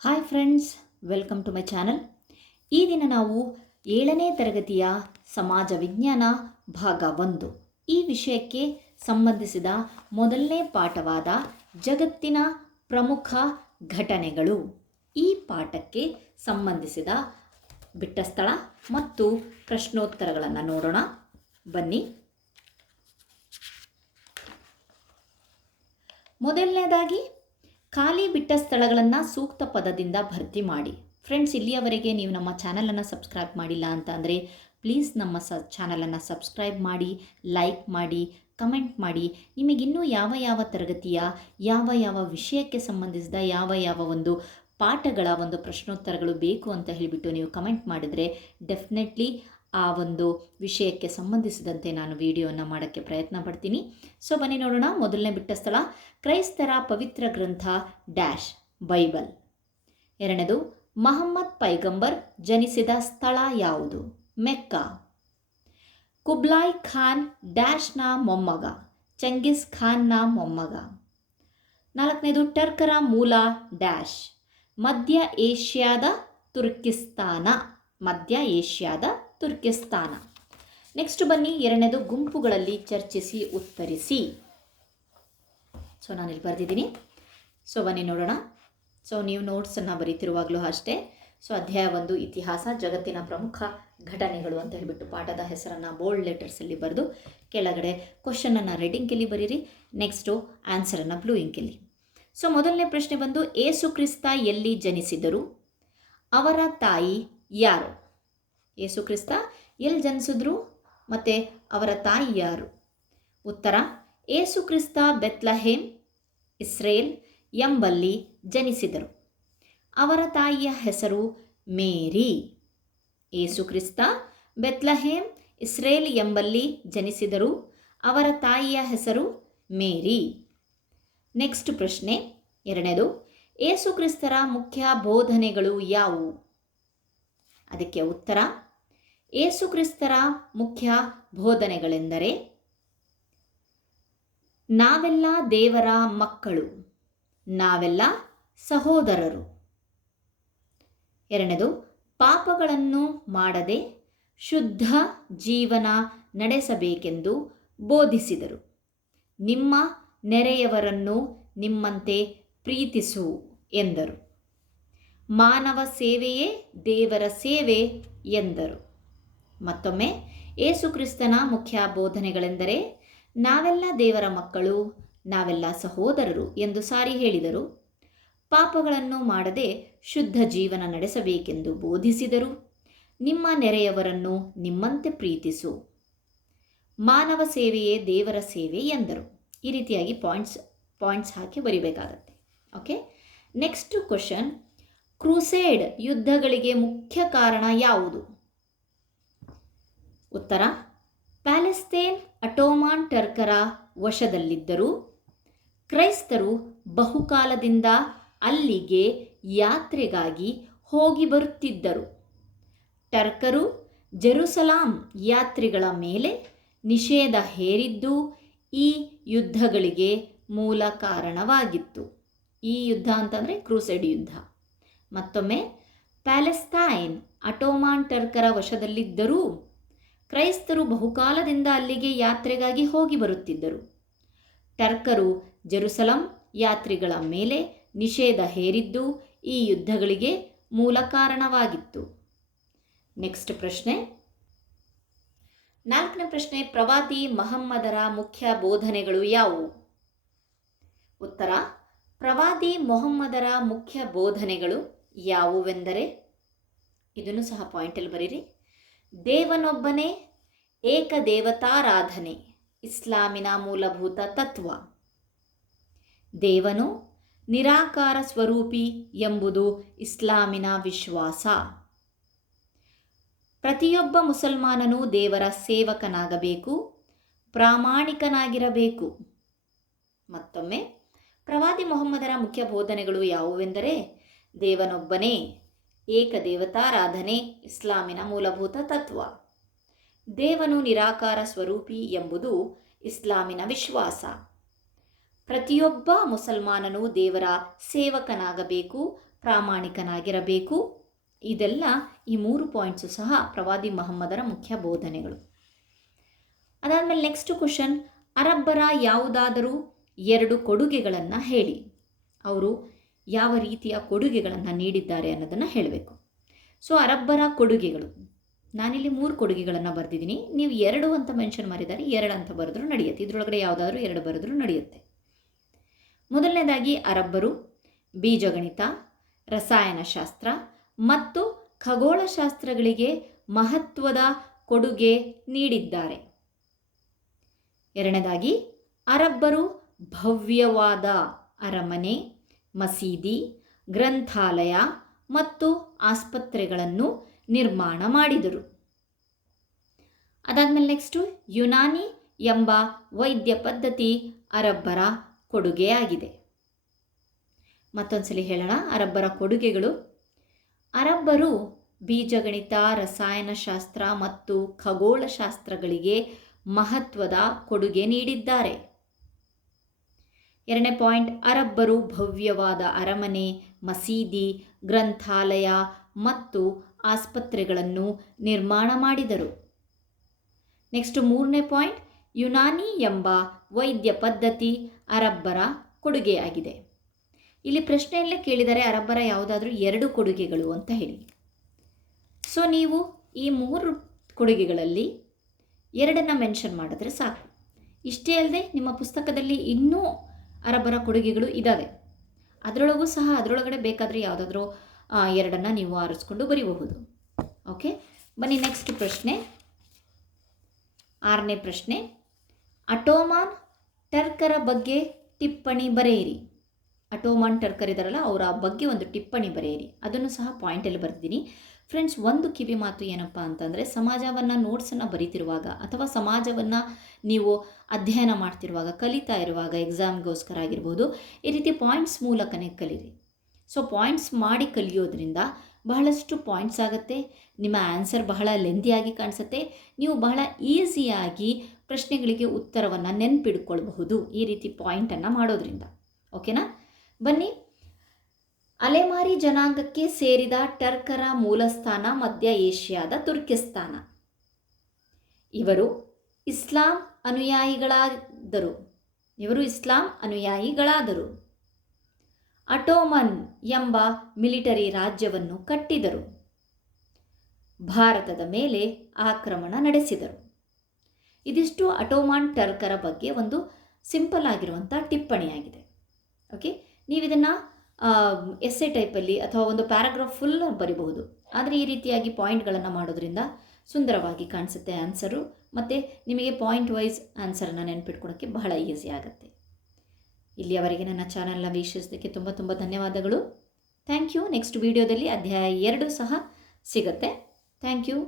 Hi friends, welcome to my channel. ಈ ದಿನ ನಾವು 7ನೇ ತರಗತಿಯ ಸಮಾಜ ವಿಜ್ಞಾನ ಭಾಗ 1 ಈ ವಿಷಯಕ್ಕೆ ಸಂಬಂಧಿಸಿದ ಮೊದಲನೇ ಪಾಠವಾದ ಜಗತ್ತಿನ ಪ್ರಮುಖ ಘಟನೆಗಳು ಈ ಪಾಠಕ್ಕೆ ಸಂಬಂಧಿಸಿದ ಬಿಟ್ಟ ಸ್ಥಳ ಮತ್ತು ಪ್ರಶ್ನೋತ್ತರಗಳನ್ನು ನೋಡೋಣ. ಬನ್ನಿ. ಮೊದಲನೇದಾಗಿ ಖಾಲಿ ಬಿಟ್ಟ ಸ್ಥಳಗಳನ್ನು ಸೂಕ್ತ ಪದದಿಂದ ಭರ್ತಿ ಮಾಡಿ. ಫ್ರೆಂಡ್ಸ್, ಇಲ್ಲಿಯವರೆಗೆ ನೀವು ನಮ್ಮ ಚಾನಲನ್ನು ಸಬ್ಸ್ಕ್ರೈಬ್ ಮಾಡಿಲ್ಲ ಅಂತ ಅಂದರೆ ಪ್ಲೀಸ್ ನಮ್ಮ ಚಾನಲನ್ನು ಸಬ್ಸ್ಕ್ರೈಬ್ ಮಾಡಿ, ಲೈಕ್ ಮಾಡಿ, ಕಮೆಂಟ್ ಮಾಡಿ. ನಿಮಗಿನ್ನೂ ಯಾವ ತರಗತಿಯ ಯಾವ ವಿಷಯಕ್ಕೆ ಸಂಬಂಧಿಸಿದ ಯಾವ ಒಂದು ಪಾಠಗಳ ಒಂದು ಪ್ರಶ್ನೋತ್ತರಗಳು ಬೇಕು ಅಂತ ಹೇಳಿಬಿಟ್ಟು ನೀವು ಕಮೆಂಟ್ ಮಾಡಿದರೆ ಡೆಫಿನೆಟ್ಲಿ ಆ ಒಂದು ವಿಷಯಕ್ಕೆ ಸಂಬಂಧಿಸಿದಂತೆ ನಾನು ವಿಡಿಯೋನ ಮಾಡೋಕ್ಕೆ ಪ್ರಯತ್ನ ಪಡ್ತೀನಿ. ಸೊ ಬನ್ನಿ ನೋಡೋಣ. ಮೊದಲನೇ ಬಿಟ್ಟ ಸ್ಥಳ ಕ್ರೈಸ್ತರ ಪವಿತ್ರ ಗ್ರಂಥ ಡ್ಯಾಶ್ ಬೈಬಲ್. ಎರಡನೇದು ಮಹಮ್ಮದ್ ಪೈಗಂಬರ್ ಜನಿಸಿದ ಸ್ಥಳ ಯಾವುದು? ಮೆಕ್ಕಾ. ಕುಬ್ಲಾಯ್ ಖಾನ್ ಡ್ಯಾಶ್ನ ಮೊಮ್ಮಗ, ಚೆಂಗಿಸ್ ಖಾನ್ನ ಮೊಮ್ಮಗ. ನಾಲ್ಕನೇದು ಟರ್ಕರ ಮೂಲ ಡ್ಯಾಶ್ ಮಧ್ಯ ಏಷ್ಯಾದ ತುರ್ಕಿಸ್ತಾನ. ಮಧ್ಯ ಏಷ್ಯಾದ ತುರ್ಕಿಸ್ತಾನ. ನೆಕ್ಸ್ಟ್ ಬನ್ನಿ. ಎರಡನೇದು ಗುಂಪುಗಳಲ್ಲಿ ಚರ್ಚಿಸಿ ಉತ್ತರಿಸಿ. ಸೊ ನಾನಿಲ್ಲಿ ಬರೆದಿದ್ದೀನಿ. ಸೊ ಬನ್ನಿ ನೋಡೋಣ. ಸೊ ನೀವು ನೋಟ್ಸನ್ನು ಬರೀತಿರುವಾಗಲೂ ಅಷ್ಟೇ. ಸೊ ಅಧ್ಯಾಯ 1 ಇತಿಹಾಸ, ಜಗತ್ತಿನ ಪ್ರಮುಖ ಘಟನೆಗಳು ಅಂತ ಹೇಳಿಬಿಟ್ಟು ಪಾಠದ ಹೆಸರನ್ನು ಬೋಲ್ಡ್ ಲೆಟರ್ಸಲ್ಲಿ ಬರೆದು ಕೆಳಗಡೆ ಕ್ವಶನನ್ನು ರೆಡ್ ಇಂಕಲ್ಲಿ ಬರೀರಿ. ನೆಕ್ಸ್ಟು ಆನ್ಸರನ್ನು ಬ್ಲೂ ಇಂಕಲ್ಲಿ. ಸೊ ಮೊದಲನೇ ಪ್ರಶ್ನೆ ಬಂದು, ಏಸು ಕ್ರಿಸ್ತ ಎಲ್ಲಿ ಜನಿಸಿದರು? ಅವರ ತಾಯಿ ಯಾರು? ಏಸು ಕ್ರಿಸ್ತ ಎಲ್ಲಿ ಜನಿಸಿದ್ರು ಮತ್ತು ಅವರ ತಾಯಿ ಯಾರು? ಉತ್ತರ, ಏಸು ಕ್ರಿಸ್ತ ಬೆತ್ಲಹೇಮ್, ಇಸ್ರೇಲ್ ಎಂಬಲ್ಲಿ ಜನಿಸಿದರು. ಅವರ ತಾಯಿಯ ಹೆಸರು ಮೇರಿ. ಏಸು ಕ್ರಿಸ್ತ ಬೆತ್ಲಹೇಮ್, ಇಸ್ರೇಲ್ ಎಂಬಲ್ಲಿ ಜನಿಸಿದರು. ಅವರ ತಾಯಿಯ ಹೆಸರು ಮೇರಿ. ನೆಕ್ಸ್ಟ್ ಪ್ರಶ್ನೆ ಎರಡನೇದು, ಏಸು ಕ್ರಿಸ್ತರ ಮುಖ್ಯ ಬೋಧನೆಗಳು ಯಾವುವು? ಅದಕ್ಕೆ ಉತ್ತರ, ಏಸು ಕ್ರಿಸ್ತರ ಮುಖ್ಯ ಬೋಧನೆಗಳೆಂದರೆ ನಾವೆಲ್ಲ ದೇವರ ಮಕ್ಕಳು, ನಾವೆಲ್ಲ ಸಹೋದರರು. ಎರಡನೇದು, ಪಾಪಗಳನ್ನು ಮಾಡದೆ ಶುದ್ಧ ಜೀವನ ನಡೆಸಬೇಕೆಂದು ಬೋಧಿಸಿದರು. ನಿಮ್ಮ ನೆರೆಯವರನ್ನು ನಿಮ್ಮಂತೆ ಪ್ರೀತಿಸು ಎಂದರು. ಮಾನವ ಸೇವೆಯೇ ದೇವರ ಸೇವೆ ಎಂದರು. ಮತ್ತೊಮ್ಮೆ, ಏಸು ಕ್ರಿಸ್ತನ ಮುಖ್ಯ ಬೋಧನೆಗಳೆಂದರೆ ನಾವೆಲ್ಲ ದೇವರ ಮಕ್ಕಳು, ನಾವೆಲ್ಲ ಸಹೋದರರು ಎಂದು ಸಾರಿ ಹೇಳಿದರು. ಪಾಪಗಳನ್ನು ಮಾಡದೆ ಶುದ್ಧ ಜೀವನ ನಡೆಸಬೇಕೆಂದು ಬೋಧಿಸಿದರು. ನಿಮ್ಮ ನೆರೆಯವರನ್ನು ನಿಮ್ಮಂತೆ ಪ್ರೀತಿಸು. ಮಾನವ ಸೇವೆಯೇ ದೇವರ ಸೇವೆ ಎಂದರು. ಈ ರೀತಿಯಾಗಿ ಪಾಯಿಂಟ್ಸ್ ಹಾಕಿ ಬರಿಬೇಕಾಗತ್ತೆ. ಓಕೆ. ನೆಕ್ಸ್ಟ್ ಕ್ವಶನ್, ಕ್ರೂಸೇಡ್ ಯುದ್ಧಗಳಿಗೆ ಮುಖ್ಯ ಕಾರಣ ಯಾವುದು? ಉತ್ತರ, ಪ್ಯಾಲೆಸ್ತೇನ್ ಅಟೋಮಾನ್ ಟರ್ಕರ ವಶದಲ್ಲಿದ್ದರು. ಕ್ರೈಸ್ತರು ಬಹುಕಾಲದಿಂದ ಅಲ್ಲಿಗೆ ಯಾತ್ರೆಗಾಗಿ ಹೋಗಿ ಬರುತ್ತಿದ್ದರು. ಟರ್ಕರು ಜೆರುಸಲಾಂ ಯಾತ್ರಿಗಳ ಮೇಲೆ ನಿಷೇಧ ಹೇರಿದ್ದು ಈ ಯುದ್ಧಗಳಿಗೆ ಮೂಲ ಕಾರಣವಾಗಿತ್ತು. ಈ ಯುದ್ಧ ಅಂತಂದರೆ ಕ್ರೂಸೇಡ್ ಯುದ್ಧ. ಮತ್ತೊಮ್ಮೆ, ಪ್ಯಾಲೆಸ್ತೈನ್ ಅಟೋಮಾನ್ ಟರ್ಕರ ವಶದಲ್ಲಿದ್ದರೂ ಕ್ರೈಸ್ತರು ಬಹುಕಾಲದಿಂದ ಅಲ್ಲಿಗೆ ಯಾತ್ರೆಗಾಗಿ ಹೋಗಿ ಬರುತ್ತಿದ್ದರು. ಟರ್ಕರು ಜೆರುಸಲಂ ಯಾತ್ರಿಗಳ ಮೇಲೆ ನಿಷೇಧ ಹೇರಿದ್ದು ಈ ಯುದ್ಧಗಳಿಗೆ ಮೂಲ ಕಾರಣವಾಗಿತ್ತು. ನೆಕ್ಸ್ಟ್ ಪ್ರಶ್ನೆ 4ನೇ ಪ್ರಶ್ನೆ, ಪ್ರವಾದಿ ಮೊಹಮ್ಮದರ ಮುಖ್ಯ ಬೋಧನೆಗಳು ಯಾವುವು? ಉತ್ತರ, ಪ್ರವಾದಿ ಮೊಹಮ್ಮದರ ಮುಖ್ಯ ಬೋಧನೆಗಳು ಯಾವುವೆಂದರೆ, ಇದನ್ನು ಸಹ ಪಾಯಿಂಟಲ್ಲಿ ಬರೀರಿ. ದೇವನೊಬ್ಬನೇ, ಏಕದೇವತಾರಾಧನೆ ಇಸ್ಲಾಮಿನ ಮೂಲಭೂತ ತತ್ವ. ದೇವನು ನಿರಾಕಾರ ಸ್ವರೂಪಿ ಎಂಬುದು ಇಸ್ಲಾಮಿನ ವಿಶ್ವಾಸ. ಪ್ರತಿಯೊಬ್ಬ ಮುಸಲ್ಮಾನನು ದೇವರ ಸೇವಕನಾಗಬೇಕು, ಪ್ರಾಮಾಣಿಕನಾಗಿರಬೇಕು. ಮತ್ತೊಮ್ಮೆ, ಪ್ರವಾದಿ ಮೊಹಮ್ಮದರ ಮುಖ್ಯ ಬೋಧನೆಗಳು ಯಾವುವೆಂದರೆ ದೇವನೊಬ್ಬನೇ, ಏಕದೇವತಾರಾಧನೆ ಇಸ್ಲಾಮಿನ ಮೂಲಭೂತ ತತ್ವ. ದೇವನು ನಿರಾಕಾರ ಸ್ವರೂಪಿ ಎಂಬುದು ಇಸ್ಲಾಮಿನ ವಿಶ್ವಾಸ. ಪ್ರತಿಯೊಬ್ಬ ಮುಸಲ್ಮಾನನು ದೇವರ ಸೇವಕನಾಗಬೇಕು, ಪ್ರಾಮಾಣಿಕನಾಗಿರಬೇಕು. ಇದೆಲ್ಲ ಈ 3 ಪಾಯಿಂಟ್ಸು ಸಹ ಪ್ರವಾದಿ ಮಹಮ್ಮದರ ಮುಖ್ಯ ಬೋಧನೆಗಳು. ಅದಾದಮೇಲೆ ನೆಕ್ಸ್ಟ್ ಕ್ವಶನ್, ಅರಬ್ಬರ ಯಾವುದಾದರೂ 2 ಕೊಡುಗೆಗಳನ್ನು ಹೇಳಿ. ಅವರು ಯಾವ ರೀತಿಯ ಕೊಡುಗೆಗಳನ್ನು ನೀಡಿದ್ದಾರೆ ಅನ್ನೋದನ್ನು ಹೇಳಬೇಕು. ಸೊ ಅರಬ್ಬರ ಕೊಡುಗೆಗಳು, ನಾನಿಲ್ಲಿ 3 ಕೊಡುಗೆಗಳನ್ನು ಬರೆದಿದ್ದೀನಿ. ನೀವು 2 ಅಂತ ಮೆನ್ಷನ್ ಮಾಡಿದ್ದಾರೆ, 2 ಅಂತ ಬರೆದ್ರೂ ನಡೆಯುತ್ತೆ. ಇದರೊಳಗಡೆ ಯಾವುದಾದ್ರೂ 2 ಬರೆದ್ರೂ ನಡೆಯುತ್ತೆ. ಮೊದಲನೇದಾಗಿ ಅರಬ್ಬರು ಬೀಜಗಣಿತ, ರಸಾಯನಶಾಸ್ತ್ರ ಮತ್ತು ಖಗೋಳಶಾಸ್ತ್ರಗಳಿಗೆ ಮಹತ್ವದ ಕೊಡುಗೆ ನೀಡಿದ್ದಾರೆ. ಎರಡನೇದಾಗಿ ಅರಬ್ಬರು ಭವ್ಯವಾದ ಅರಮನೆ, ಮಸೀದಿ, ಗ್ರಂಥಾಲಯ ಮತ್ತು ಆಸ್ಪತ್ರೆಗಳನ್ನು ನಿರ್ಮಾಣ ಮಾಡಿದರು. ಅದಾದಮೇಲೆ ನೆಕ್ಸ್ಟು ಯುನಾನಿ ಎಂಬ ವೈದ್ಯ ಪದ್ಧತಿ ಅರಬ್ಬರ ಕೊಡುಗೆಯಾಗಿದೆ. ಮತ್ತೊಂದ್ಸಲಿ ಹೇಳೋಣ ಅರಬ್ಬರ ಕೊಡುಗೆಗಳು. ಅರಬ್ಬರು ಬೀಜಗಣಿತ, ರಸಾಯನಶಾಸ್ತ್ರ ಮತ್ತು ಖಗೋಳಶಾಸ್ತ್ರಗಳಿಗೆ ಮಹತ್ವದ ಕೊಡುಗೆ ನೀಡಿದ್ದಾರೆ. ಎರಡನೇ ಪಾಯಿಂಟ್, ಅರಬ್ಬರು ಭವ್ಯವಾದ ಅರಮನೆ, ಮಸೀದಿ, ಗ್ರಂಥಾಲಯ ಮತ್ತು ಆಸ್ಪತ್ರೆಗಳನ್ನು ನಿರ್ಮಾಣ ಮಾಡಿದರು. ನೆಕ್ಸ್ಟ್ ಮೂರನೇ ಪಾಯಿಂಟ್, ಯುನಾನಿ ಎಂಬ ವೈದ್ಯ ಪದ್ಧತಿ ಅರಬ್ಬರ ಕೊಡುಗೆಯಾಗಿದೆ. ಇಲ್ಲಿ ಪ್ರಶ್ನೆಯಲ್ಲೇ ಕೇಳಿದರೆ ಅರಬ್ಬರ ಯಾವುದಾದ್ರೂ 2 ಕೊಡುಗೆಗಳು ಅಂತ ಹೇಳಿ. ಸೊ ನೀವು ಈ 3 ಕೊಡುಗೆಗಳಲ್ಲಿ 2 ಮೆನ್ಷನ್ ಮಾಡಿದ್ರೆ ಸಾಕು. ಇಷ್ಟೇ ಅಲ್ಲದೆ ನಿಮ್ಮ ಪುಸ್ತಕದಲ್ಲಿ ಇನ್ನೂ ಅರಬ್ಬರ ಕೊಡುಗೆಗಳು ಇದ್ದಾವೆ. ಅದರೊಳಗೂ ಸಹ ಅದರೊಳಗಡೆ ಬೇಕಾದರೆ ಯಾವುದಾದ್ರೂ 2 ನೀವು ಆರಿಸ್ಕೊಂಡು ಬರೀಬಹುದು. ಓಕೆ, ಬನ್ನಿ ನೆಕ್ಸ್ಟ್ ಪ್ರಶ್ನೆ. 6ನೇ ಪ್ರಶ್ನೆ, ಅಟೋಮಾನ್ ಟರ್ಕರ ಬಗ್ಗೆ ಟಿಪ್ಪಣಿ ಬರೆಯಿರಿ. ಅಟೋಮಾನ್ ಟರ್ಕರ್ ಇದ್ದಾರಲ್ಲ, ಅವರ ಬಗ್ಗೆ ಒಂದು ಟಿಪ್ಪಣಿ ಬರೆಯಿರಿ. ಅದನ್ನು ಸಹ ಪಾಯಿಂಟಲ್ಲಿ ಬರೆದಿದ್ದೀನಿ. ಫ್ರೆಂಡ್ಸ್, ಒಂದು ಕಿವಿ ಮಾತು ಏನಪ್ಪ ಅಂತಂದರೆ, ಸಮಾಜವನ್ನು ನೋಟ್ಸನ್ನು ಬರೀತಿರುವಾಗ ಅಥವಾ ಸಮಾಜವನ್ನು ನೀವು ಅಧ್ಯಯನ ಮಾಡ್ತಿರುವಾಗ, ಕಲಿತಾ ಇರುವಾಗ, ಎಕ್ಸಾಮ್ಗೋಸ್ಕರ ಆಗಿರ್ಬೋದು, ಈ ರೀತಿ ಪಾಯಿಂಟ್ಸ್ ಮೂಲಕನೇ ಕಲೀರಿ. ಸೊ ಪಾಯಿಂಟ್ಸ್ ಮಾಡಿ ಕಲಿಯೋದ್ರಿಂದ ಬಹಳಷ್ಟು ಪಾಯಿಂಟ್ಸ್ ಆಗುತ್ತೆ. ನಿಮ್ಮ ಆನ್ಸರ್ ಬಹಳ ಲೆಂದಿಯಾಗಿ ಕಾಣಿಸುತ್ತೆ. ನೀವು ಬಹಳ ಈಸಿಯಾಗಿ ಪ್ರಶ್ನೆಗಳಿಗೆ ಉತ್ತರವನ್ನು ನೆನಪಿಡ್ಕೊಳ್ಬಹುದು ಈ ರೀತಿ ಪಾಯಿಂಟನ್ನು ಮಾಡೋದ್ರಿಂದ. ಓಕೆನಾ? ಬನ್ನಿ. ಅಲೆಮಾರಿ ಜನಾಂಗಕ್ಕೆ ಸೇರಿದ ಟರ್ಕರ ಮೂಲಸ್ಥಾನ ಮಧ್ಯ ಏಷ್ಯಾದ ತುರ್ಕಿಸ್ತಾನ. ಇವರು ಇಸ್ಲಾಂ ಅನುಯಾಯಿಗಳಾದರು. ಅಟೋಮನ್ ಎಂಬ ಮಿಲಿಟರಿ ರಾಜ್ಯವನ್ನು ಕಟ್ಟಿದರು. ಭಾರತದ ಮೇಲೆ ಆಕ್ರಮಣ ನಡೆಸಿದರು. ಇದಿಷ್ಟು ಅಟೋಮಾನ್ ಟರ್ಕರ ಬಗ್ಗೆ ಒಂದು ಸಿಂಪಲ್ ಆಗಿರುವಂಥ ಟಿಪ್ಪಣಿಯಾಗಿದೆ. ಓಕೆ, ನೀವಿದನ್ನು ಎಸ್ಸೆ ಟೈಪಲ್ಲಿ ಅಥವಾ ಒಂದು ಪ್ಯಾರಾಗ್ರಾಫ್ ಫುಲ್ ಬರಿಬಹುದು. ಆದರೆ ಈ ರೀತಿಯಾಗಿ ಪಾಯಿಂಟ್ಗಳನ್ನು ಮಾಡೋದ್ರಿಂದ ಸುಂದರವಾಗಿ ಕಾಣಿಸುತ್ತೆ ಆನ್ಸರು, ಮತ್ತು ನಿಮಗೆ ಪಾಯಿಂಟ್ ವೈಸ್ ಆನ್ಸರನ್ನು ನೆನಪಿಟ್ಕೊಳೋಕ್ಕೆ ಬಹಳ ಈಸಿ ಆಗುತ್ತೆ. ಇಲ್ಲಿಯವರೆಗೆ ನನ್ನ ಚಾನಲ್ನ ವೀಕ್ಷಿಸೋದಕ್ಕೆ ತುಂಬ ತುಂಬ ಧನ್ಯವಾದಗಳು. Thank you. ನೆಕ್ಸ್ಟ್ ವಿಡಿಯೋದಲ್ಲಿ ಅಧ್ಯಾಯ 2 ಸಹ ಸಿಗುತ್ತೆ. Thank you.